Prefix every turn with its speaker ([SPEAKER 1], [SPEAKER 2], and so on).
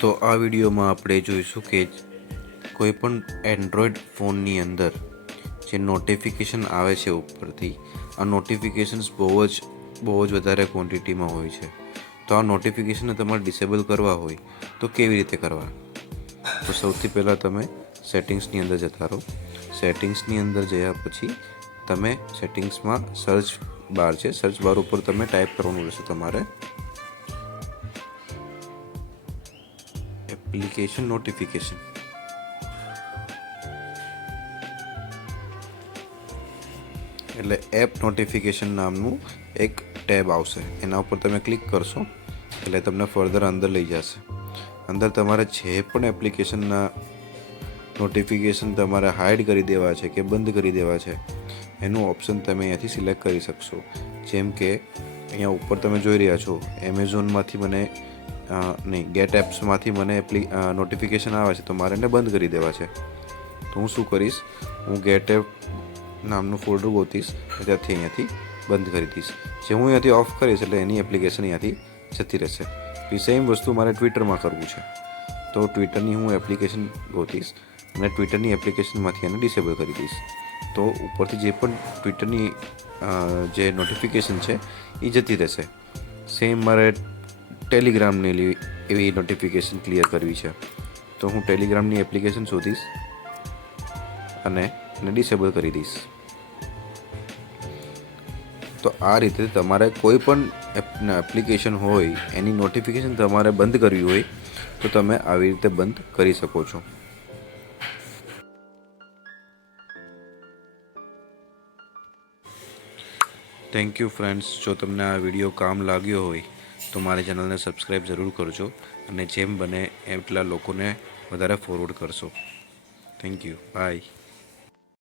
[SPEAKER 1] તો આ વિડીયોમાં આપણે જોઈશું કે કોઈપણ એન્ડ્રોઈડ ફોનની અંદર જે નોટિફિકેશન આવે છે ઉપરથી, આ નોટિફિકેશન્સ બહુ જ બહુ જ વધારે ક્વોન્ટિટીમાં હોય છે. તો આ નોટિફિકેશનને તમારે ડિસેબલ કરવા હોય, તો કેવી રીતે કરવા તો સૌથી પહેલાં તમે સેટિંગ્સની અંદર જતા રહો. સેટિંગ્સની અંદર જયા પછી તમે સેટિંગ્સમાં સર્ચ બાર છે સર્ચ બાર ઉપર તમે ટાઈપ કરવાનું રહેશે તમારે. એપ્લિકેશન નોટિફિકેશન એટલે એપ નોટિફિકેશન નામનું એક ટેબ આવશે. એના ઉપર તમે ક્લિક કરશો, એટલે તમને ફર્ધર અંદર લઈ જશે. અંદર તમારે જે પણ એપ્લિકેશનના નોટિફિકેશન તમારે હાઇડ કરી દેવા છે કે બંધ કરી દેવા છે, એનું ઓપ્શન તમે અહીંયાથી સિલેક્ટ કરી શકશો. જેમ કે અહીંયા ઉપર તમે જોઈ રહ્યા છો એમેઝોનમાંથી મને નહીં ગેટ એપ્સમાંથી મને એપ્લી નોટિફિકેશન આવે છે તો મારે એને બંધ કરી દેવા છે. તો હું શું કરીશ? હું ગેટ એપ નામનું ફોલ્ડર ગોતીશ, ત્યાંથી અહીંયાથી બંધ કરી દઈશ. જે હું અહીંયાથી ઓફ કરીશ એટલે એની એપ્લિકેશન અહીંયાથી જતી રહેશે. એ સેમ વસ્તુ મારે ટ્વિટરમાં કરવું છે. તો ટ્વિટરની હું એપ્લિકેશન ગોતીશ અને ટ્વિટરની એપ્લિકેશનમાંથી એને ડિસેબલ કરી દઈશ. તો ઉપરથી જે પણ ટ્વિટરની જે નોટિફિકેશન છે, એ જતી રહેશે. સેમ મારે ટેલિગ્રામની એવી નોટિફિકેશન ક્લિયર કરવી છે. તો હું ટેલિગ્રામની એપ્લિકેશન શોધીશ અને એને ડિસેબલ કરી દઈશ. તો આ રીતે તમારે કોઈ પણ એપ્લિકેશન હોય, એની નોટિફિકેશન તમારે બંધ કરવી હોય, તો તમે આવી રીતે બંધ કરી શકો છો. થેન્ક યુ ફ્રેન્ડ્સ જો તમને આ વીડિયો કામ લાગ્યો હોય તો મારી ચેનલને સબસ્ક્રાઈબ જરૂર કરજો અને જેમ બને એટલા લોકોને વધારે ફોરવર્ડ કરશો. Thank you bye